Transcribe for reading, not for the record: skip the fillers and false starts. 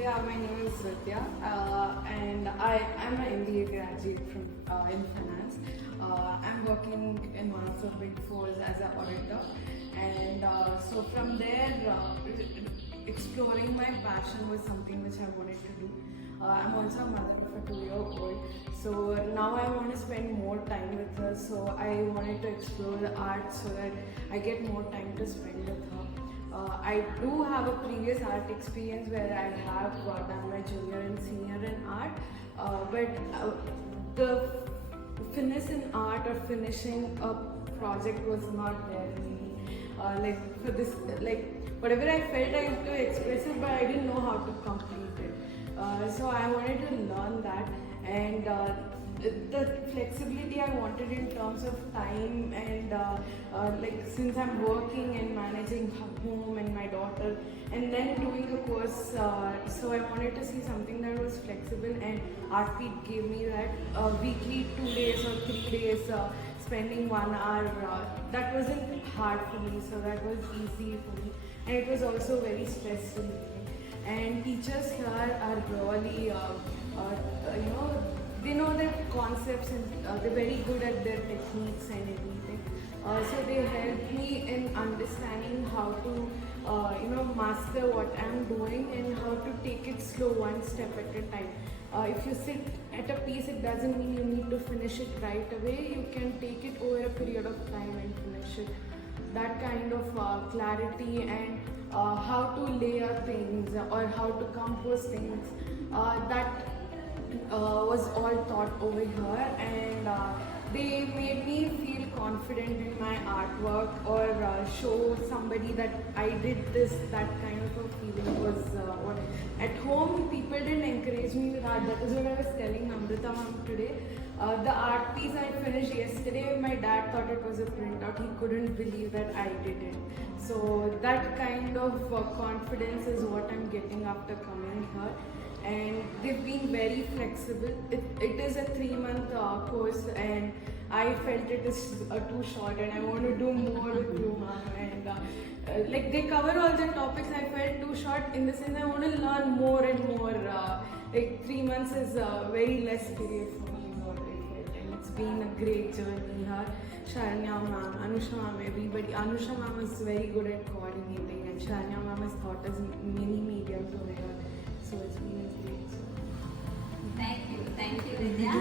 yeah, my name is Vidya, and I'm an MBA graduate from in finance. I'm working in one of the big fours as an auditor, and so from there, exploring my passion was something which I wanted to do. I'm also a mother of a 2-year-old, so now I want to spend more time with her. So I wanted to explore the art so that I get more time to spend with her. I do have a previous art experience where I have done my junior and senior in art, but the finish in art or finishing a project was not there in me. Like for this, like whatever I felt I had to express it, but I didn't know how to complete it. So I wanted to learn that, and the flexibility I wanted in terms of time, and like since I'm working and managing home and my daughter and then doing a course, so I wanted to see something that was flexible, and Artbeat gave me that weekly 2 days or 3 days spending 1 hour. That wasn't hard for me, so that was easy for me, and it was also very stress relieving. And teachers here are really they know their concepts, and they're very good at their techniques and everything. So they help me in understanding how to master what I'm doing and how to take it slow, one step at a time. If you sit at a piece, it doesn't mean you need to finish it right away. You can take it over a period of time and finish it. That kind of clarity, and how to layer things or how to compose things, that was all taught over here, and they made me feel confident in my artwork, or show somebody that I did this. That kind of a feeling was what at home people didn't encourage me with art. That is what I was telling Namrita ma'am today. The art piece I finished yesterday, my dad thought it was a printout. He couldn't believe that I did it. So that kind of confidence is what I'm getting after coming here. And they've been very flexible. It is a 3-month course, and I felt it is too short, and I want to do more with you, ma'am. And like they cover all the topics, I felt too short in the sense I want to learn more and more. Like 3 months is a very less period for me, is what I felt, and it's been a great journey here. Sharanya ma'am, Anusha ma'am, everybody. Anusha ma'am is very good at coordinating, and Sharanya ma'am has taught us many mediums over here. So it's been a great. Thank you, Vidya.